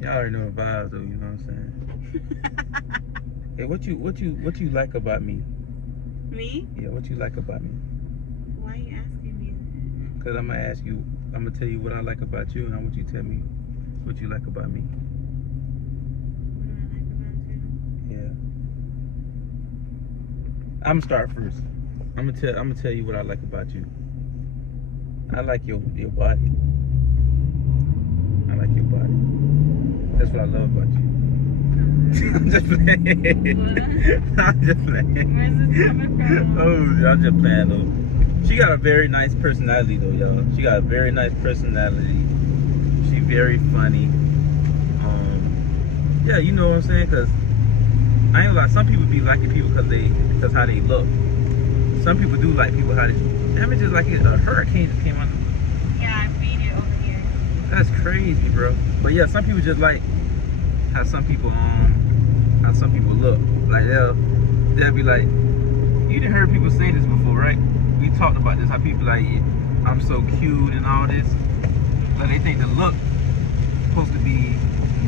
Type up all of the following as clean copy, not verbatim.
Y'all already know the vibes though, you know what I'm saying? Hey, what you like about me? Me? Yeah, what you like about me? Why are you asking me? Cause I'm gonna ask you, I'm gonna tell you what I like about you, and I want you to tell me what you like about me. What do I like about you? Yeah. I'm gonna start first. I'm gonna tell you what I like about you. I like your body. I like your body. That's what I love about you. I'm just playing. What? I'm just playing. Where's this coming from? Oh, I'm just playing though. She got a very nice personality though, y'all. She got a very nice personality. She very funny. Yeah, you know what I'm saying? Cause I ain't gonna lie. Some people be liking people because how they look. Some people do like people how they. Damn, it just like a hurricane just came on. Yeah, I made it over here. That's crazy, bro. But yeah, some people just like how some people look. Like they'll be like, you done heard people say this before, right? We talked about this, how people like, I'm so cute and all this. But they think the look is supposed to be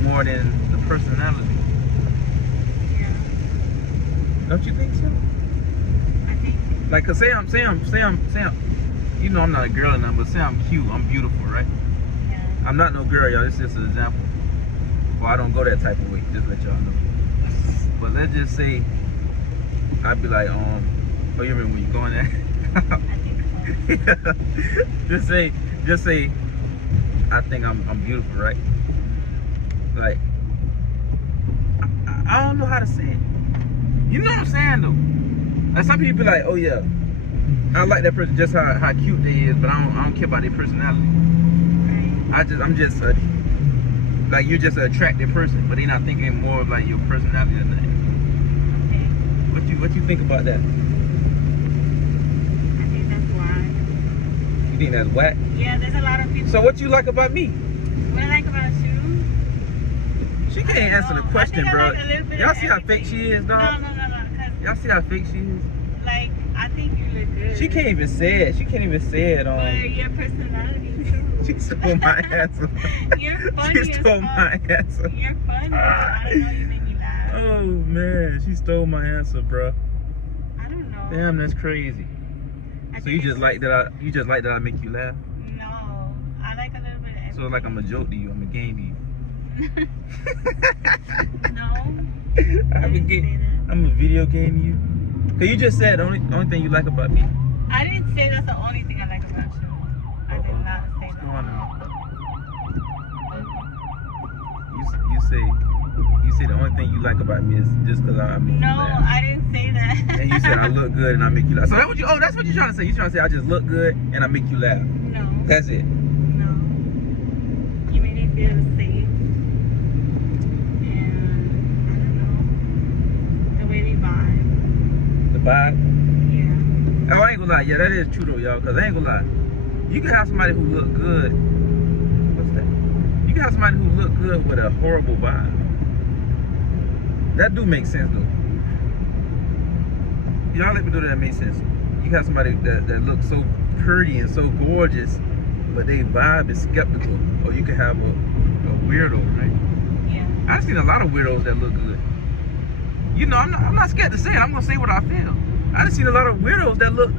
more than the personality. Yeah. Don't you think so? I think. Like, cause say I'm, you know I'm not a girl or nothing, but say I'm cute, I'm beautiful, right? Yeah. I'm not no girl, y'all. This is just an example. Well, I don't go that type of way. Just let y'all know. But let's just say I'd be like, oh, you remember when you going there? I think so. just say, I think I'm beautiful, right? Like, I don't know how to say it. You know what I'm saying though? Like some people be like, oh yeah, I like that person just how cute they is, but I don't care about their personality. Right. I'm just like you're just an attractive person, but they're not thinking more of like your personality than that. Okay. What you think about that? I think that's why. You think that's whack? Yeah, there's a lot of people. So what you like about me? What I like about you? She can't answer the question, bro. Y'all see how fake she is, dog? No. Y'all see how fake she is? Like, I think you look good. She can't even say it. She can't even say it on. But your personality too. She stole my answer. You're funny. She stole my answer. You're funny. I don't know. You make me laugh. Oh man, she stole my answer, bro. I don't know. Damn, that's crazy. So you just like that? I make you laugh? No, I like a little bit of everything. So like I'm a joke to you, I'm a game to you. No. I'm a video game to you. Cause you just said the only thing you like about me. I didn't say that's the only thing I like about you. I did not say What's that. going on? You say the only thing you like about me is just cause I make you laugh. I didn't say that. And you said I look good and I make you laugh. So that's what you're trying to say. You're trying to say I just look good and I make you laugh. No. That's it. No. You made me feel safe. And I don't know. The way we vibe. The vibe? Yeah. Oh, I ain't gonna lie. Yeah, that is true though, y'all. Cause I ain't gonna lie. You can have somebody who look good. What's that? You can have somebody who look good with a horrible vibe. That do make sense though. Y'all let me know that makes sense. You got somebody that looks so pretty and so gorgeous, but they vibe is skeptical. Or you can have a weirdo, right? Yeah. I've seen a lot of weirdos that look good. You know, I'm not scared to say it. I'm gonna say what I feel. I've seen a lot of weirdos that look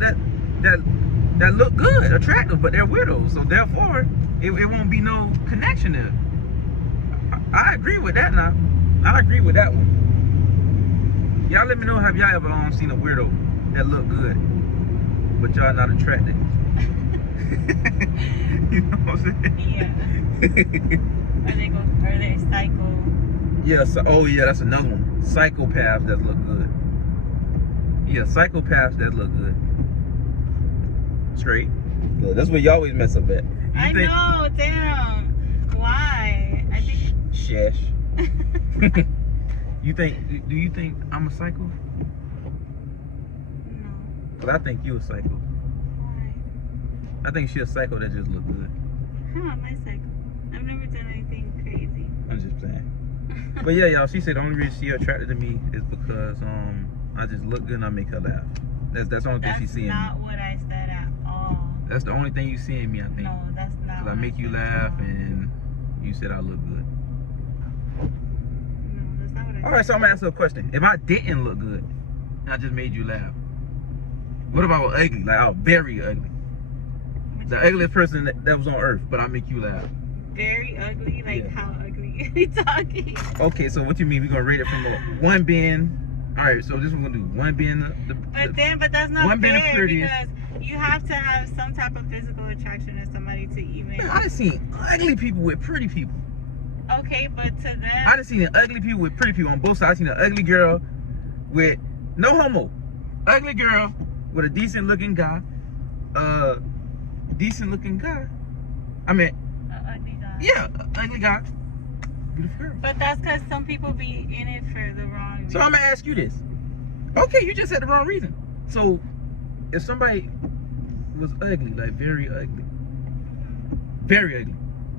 good, attractive, but they're weirdos. So therefore, it won't be no connection there. I agree with that now. I agree with that one. Y'all let me know, have y'all ever seen a weirdo that look good, but y'all not attracted? You know what I'm saying? Yeah. Are they psycho? Yeah, oh yeah, that's another one. Psychopaths that look good. Yeah, psychopaths that look good. Straight. Yeah, that's where you always mess up at. I know, damn. Why? I think. Shesh. Do you think I'm a psycho? No. Cause I think you a psycho. Why? I think she a psycho that just look good. How am I psycho? I've never done anything crazy. I'm just playing. But yeah, y'all, she said the only reason she attracted to me is because I just look good and I make her laugh. That's the only thing she see in me. That's not what I said at all. That's the only thing you see in me, I think. No, that's not. Cause I make you laugh and you said I look good. All right, so I'm gonna ask you a question. If I didn't look good, and I just made you laugh, what if I was ugly? Like I was very ugly, the ugliest person that was on earth, but I make you laugh. Very ugly? Like Yeah. how ugly are you talking? Okay, so what you mean? We're gonna rate it from one being. All right, so this we're gonna do one being But that's not one being the fair prettiest. because you have to have some type of physical attraction to somebody to even. Man, I done seen ugly people with pretty people. Okay, but to them. I done seen ugly people with pretty people on both sides. I seen an ugly girl with no homo. Ugly girl with a decent looking guy. Decent looking guy. I mean, Ugly guy. yeah, ugly guy. Beautiful girl. But that's because some people be in it for the wrong reason. So I'm gonna ask you this. Okay, you just said the wrong reason. So if somebody was ugly, like very ugly, very ugly.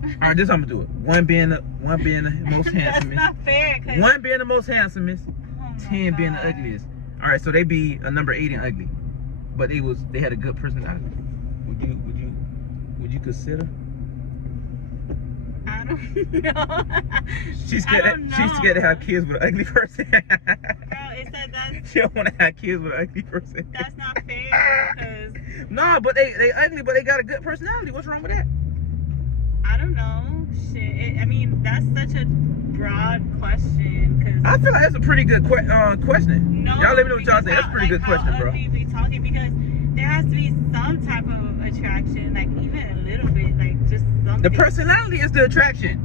All right, this I'm gonna do it. One being the most That's handsomest. not fair. 'Cause- One being the most handsomest. Oh my 10 being the God. ugliest. All right, so they be a number 8 and ugly, but they had a good personality. Would you consider? I don't know. She's I don't scared to know. have kids with an ugly person. Bro, it said that's She don't want to have kids with an ugly person. that's not fair because No, but they ugly, but they got a good personality. What's wrong with that? I don't know. Shit. I mean, that's such a broad question. Cause I feel like that's a pretty good question. no, Y'all let me know what y'all because think. That's a pretty how- good like, question, how bro. ugly we talking because there has to be some type of attraction, like even a little bit, like just something. The personality is the attraction.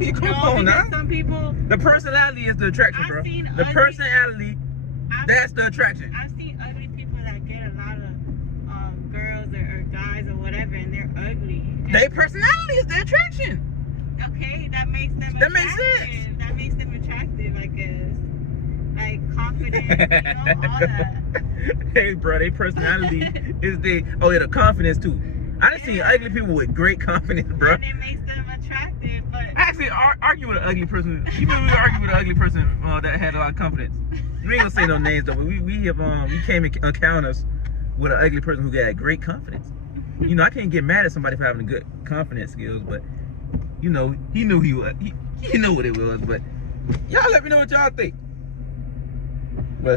You come No, on now. because some people. The personality is the attraction, I've bro. seen The ugly- personality, I've- that's the attraction. I've seen ugly people that get a lot of girls or guys or whatever, and they're ugly. And- Their personality is the attraction. Okay, that makes them That makes attractive. sense. That makes them attractive, I guess. Like confident, you know, all that. Hey, bro, their personality is the the confidence too. I done seen Yeah. ugly people with great confidence, bro. And it makes them attractive, but I actually argue with an ugly person. Even we argue with an ugly person that had a lot of confidence. We ain't gonna say no names though, but we came in encounters with an ugly person who got great confidence. You know, I can't get mad at somebody for having good confidence skills, but you know, he knew he knew what it was. But y'all let me know what y'all think. Well,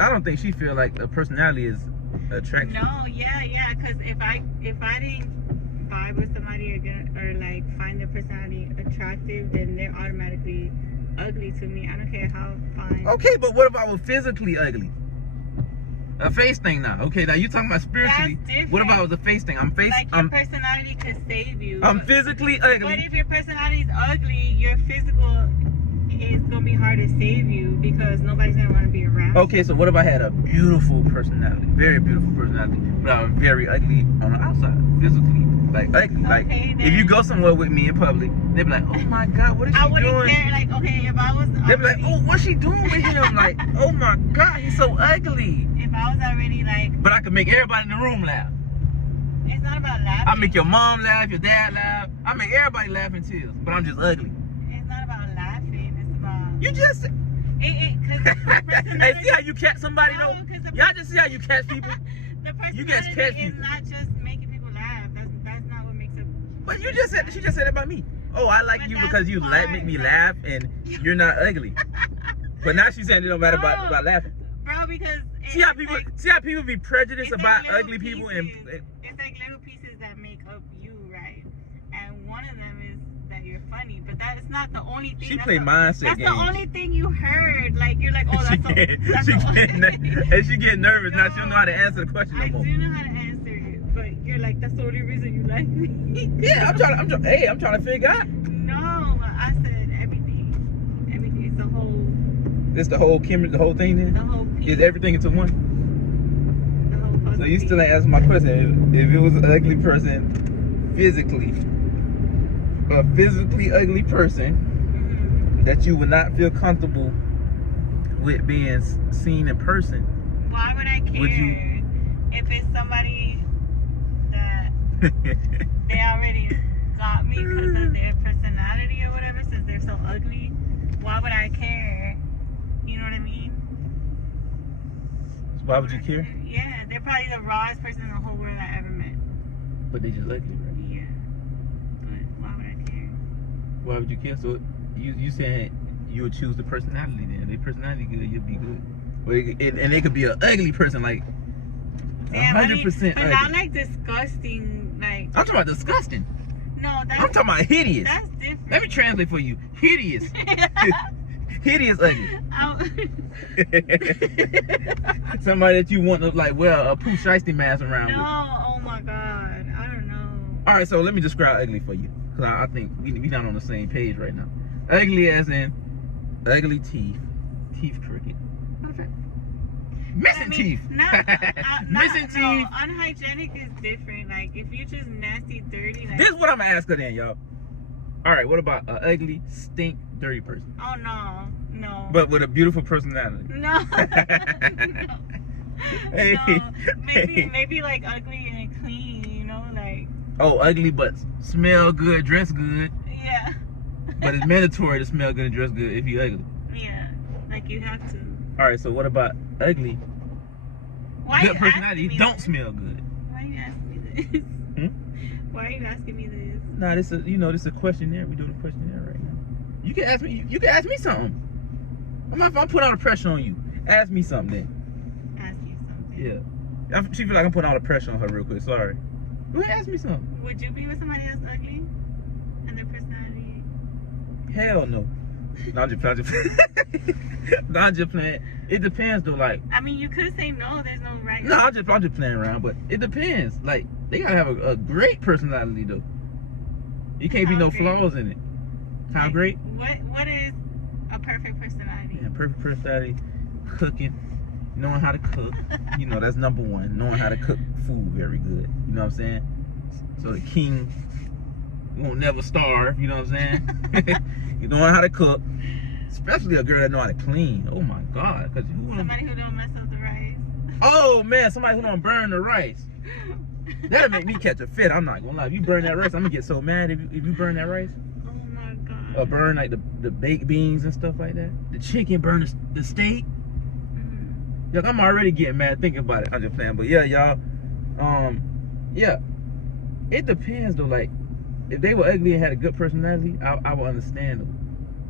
I don't think she feel like the personality is attractive. no, yeah, because if I didn't vibe with somebody or like find their personality attractive, then they're automatically ugly to me. I don't care how fine. Okay, but what if I was physically ugly? A face thing now. Okay, now you talking about spiritually. That's different. What if I was a face thing? Like your personality could save you. I'm physically ugly. But if your personality is ugly, your physical is gonna be hard to save you because nobody's gonna want to be around. Okay, so what if I had a beautiful personality, very beautiful personality, but I was very ugly on the outside, physically, like ugly. Like Okay, if then- you go somewhere with me in public, they'd be like, "Oh my God, what is I she wouldn't doing?" care. Like, okay, if I was They'd be like, already- "Oh, what's she doing with him?" Like, "Oh my God, he's so ugly." if I was already like, But I could make everybody in the room laugh. it's not about laughing. I make your mom laugh, your dad laugh. I make everybody laugh in tears. But I'm just ugly. It's not about laughing. It's about You just. Cause Hey, see how you catch somebody No, though? 'cause the Y'all just see how you catch people? the You guys personality catch is people. not just making people laugh. That's not what makes it. But you just said, she just said that about me. Oh, I like But you that's because you part- make me laugh and you're not ugly. But now she's saying it don't matter about laughing. Bro, because See how people be prejudiced it's about like little ugly people pieces. and It's like little pieces that make up you, right? And one of them is that you're funny, but that is not the only thing. she That's play the- mindset That's games. the only thing you heard. Like you're like, oh, she that's get, that's she the get, only. and she get nervous now. She don't know how to answer the question I no do more. know how to answer it, but you're like, that's the only reason you like me. Yeah, I'm trying to figure out. No, but I said everything. Everything. It's the whole. This the whole chemistry, the whole thing The then? whole piece. Is everything into one? The whole puzzle So you piece. still ain't answer my question. If it was an ugly person, physically, a physically ugly person Mhm. that you would not feel comfortable with being seen in person, Why would I care Would you- if it's somebody that they already got me because of their personality or whatever, since they're so ugly? Why would I care? You know what I mean? why would you care? Yeah, they're probably the rawest person in the whole world I ever met. But they just ugly, right? Yeah, but why would I care? Why would you care? So you saying you would choose the personality then. If their personality good, you'll be good. And they could be an ugly person, like 100% but ugly. not like disgusting, like. I'm talking about disgusting. No, that's. I'm talking about hideous. That's different. Let me translate for you. Hideous. Hideous ugly. Somebody that you want to like wear a Pooh Shiesty mask around No, with. oh my god, I don't know. All right, so let me describe ugly for you, cause I think we not on the same page right now. Ugly as in ugly teeth, teeth crooked. Missing teeth. Missing teeth. No, unhygienic is different. Like if you're just nasty, dirty. Like, This is what I'm gonna ask her then, y'all. All right, what about an ugly, stink, dirty person? Oh no, no. But with a beautiful personality. No. No. Hey. No. Maybe like ugly and clean. You know, like. Oh, ugly but smell good, dress good. Yeah. But it's mandatory to smell good and dress good if you ugly. Yeah, like you have to. All right, so what about ugly, Why good you personality, asking me don't this? smell good? Why are you asking me this? Why are you asking me this? Nah, this is this is a questionnaire. We doing a questionnaire right now. You can ask me. You can ask me something. I'm putting all the pressure on you. Ask me something then. Ask you something. Yeah. She feel like I'm putting all the pressure on her real quick. Sorry. Go ahead, ask me something. Would you be with somebody else ugly? And their personality? Hell no. No, I'm just playing. No, I'm just playing. It depends though. Like, I mean, you could say no. There's no right. no, I'm just playing around. But it depends. Like, they gotta have a great personality though. You can't be How no great? flaws in it. How Like, great? What is a perfect personality? Yeah, perfect personality. Cooking, knowing how to cook. That's number one. Knowing how to cook food very good. You know what I'm saying? So the king won't never starve. You know what I'm saying? You knowing how to cook, especially a girl that know how to clean. Oh my God! Cause Somebody who don't mess up the rice. Oh man, somebody who don't burn the rice. That'll make me catch a fit. I'm not gonna lie. If you burn that rice, I'm gonna get so mad if you burn that rice. Oh my God. Or burn like the baked beans and stuff like that. The chicken, burn the steak. Mhm. Look, I'm already getting mad thinking about it. I'm just playing, but yeah, y'all. Yeah. It depends though. Like, if they were ugly and had a good personality, I would understand them.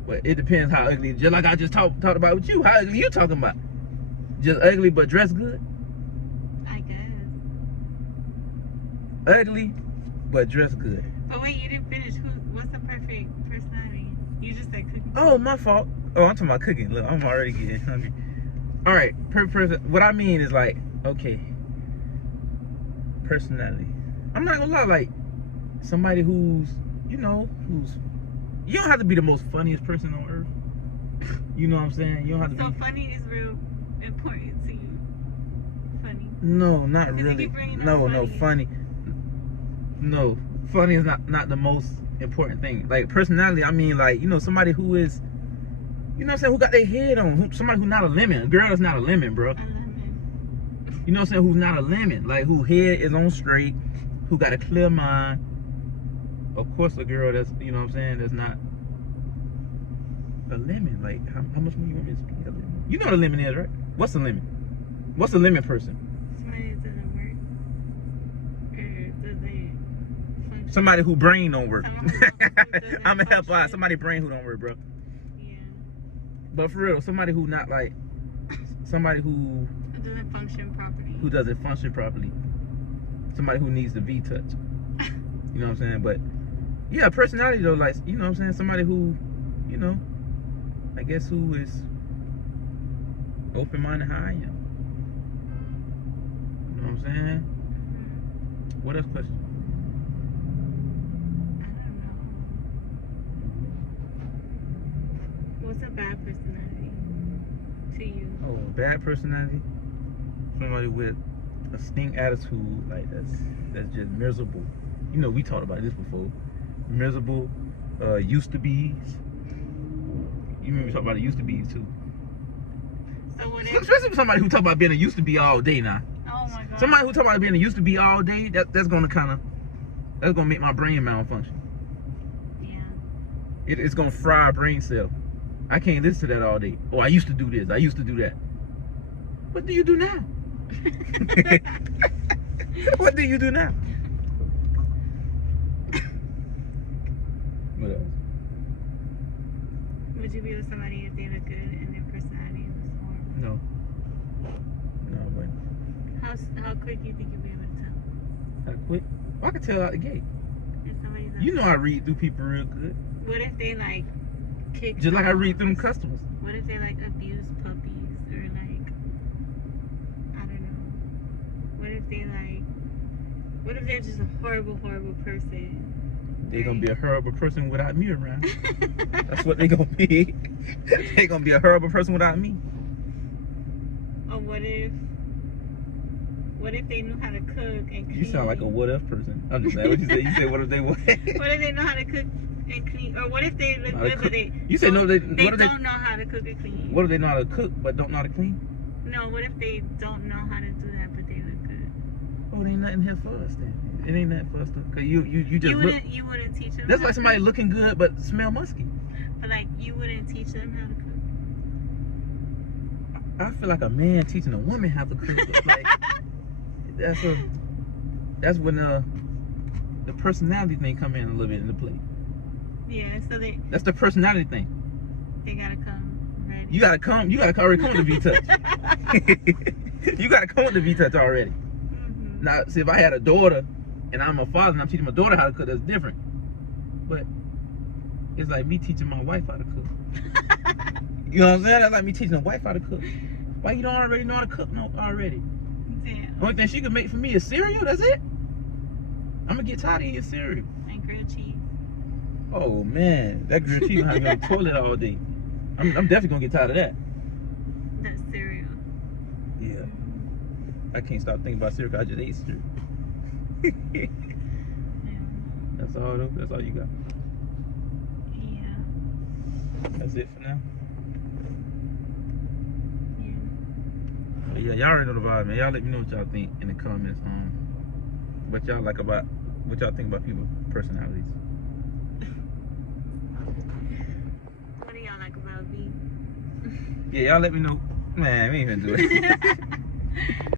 But it depends how ugly. Just like I just talked about with you. How ugly you talking about? Just ugly but dress good? I guess. Ugly but dress good. But wait, you didn't finish. What's the perfect personality? You just said cooking. Oh, my fault. Oh, I'm talking about cooking. Look, I'm already getting hungry. All right, perfect person. What I mean is like, okay, personality. I'm not gonna lie, like somebody who's, you don't have to be the most funniest person on earth. You know what I'm saying? You don't have to So be. funny is real important to you. Funny. No, not Because you really. keep bringing up No, funny. No, funny is not the most important thing. Like personality, I mean, like somebody who is, you know what I'm saying, who got their head on, somebody who's not a lemon. A girl that's not a lemon, bro. A lemon. You know what I'm saying? Who's not a lemon, like who head is on straight, who got a clear mind. Of course, a girl that's, you know what I'm saying, that's not a lemon. Like, how much more you want me to speak a lemon? You know what a lemon is, right? What's a lemon? What's a lemon person? Somebody that doesn't work. Or doesn't function. Somebody who brain don't work. Someone who doesn't I'm gonna help out. function. Somebody brain who don't work, bro. Yeah. But for real, somebody who not like, somebody who It doesn't function properly. doesn't function properly. Somebody who needs the V touch. You know what I'm saying? But yeah, personality though, like, you know what I'm saying? Somebody who, I guess who is open-minded how I am. You know what I'm saying? Mhm. What else question? I don't know. What's a bad personality to you? Oh, bad personality? Somebody with a stink attitude, like that's just miserable. We talked about this before. Miserable, used to be's. You remember we talked about the used to be's too. So whatever. Especially somebody who talk about being a used to be all day now. Oh my God. Somebody who talk about being a used to be all day, that's gonna make my brain malfunction. Yeah. It's gonna fry a brain cell. I can't listen to that all day. Oh, I used to do this. I used to do that. What do you do now? What do you do now? What else? Would would you be with somebody if they look good and their personality was horrible? No. No, I wouldn't. How quick do you think you'll be able to tell How quick? I can tell out the gate. if somebody's You know I read through people real good. What if they like kick Just like I read dogs? through them customers. What if they like abuse puppies or like I don't know. What if they're just a horrible, horrible person? They're gonna be a horrible person without me around. That's what they gonna be. They gonna be a horrible person without me. Or what if they knew how to cook and clean? You sound like a what if person. I'm just saying what you said. You said what if they what? What if they know how to cook and clean? Or what if they look How to good but cook. they You said no. They don't what if they know how to cook and clean? what if they know how to cook but don't know how to clean? No, what if they don't know how to do that but they look good? Oh, there ain't nothing here for us then. It ain't nothing for us to, cause you just look. You wouldn't teach them. That's how like to somebody cook? looking good but smell musky. But like you wouldn't teach them how to cook. I feel like a man teaching a woman how to cook. Like that's when the personality thing come in a little bit into play. Yeah, so That's the personality thing. they gotta come ready. You gotta already come with the V-touch. You gotta come with the V-touch already. Mhm. Now, see, if I had a daughter and I'm a father and I'm teaching my daughter how to cook, that's different. But it's like me teaching my wife how to cook. You know what I'm saying? That's like me teaching a wife how to cook. Why you don't already know how to cook already? Damn. Only thing she could make for me is cereal, that's it? I'm gonna get tired of eating cereal. And grilled cheese. Oh man, that grilled cheese gonna have me on the toilet all day. I'm definitely gonna get tired of that. That's cereal. Yeah. I can't stop thinking about cereal 'cause I just ate cereal. Yeah. That's all you got. Yeah. That's it for now. Yeah. But yeah, y'all already know the vibe, man. Y'all let me know what y'all think in the comments. What y'all think about people's personalities. What do y'all like about me? Yeah, y'all let me know. Man, we ain't even do it.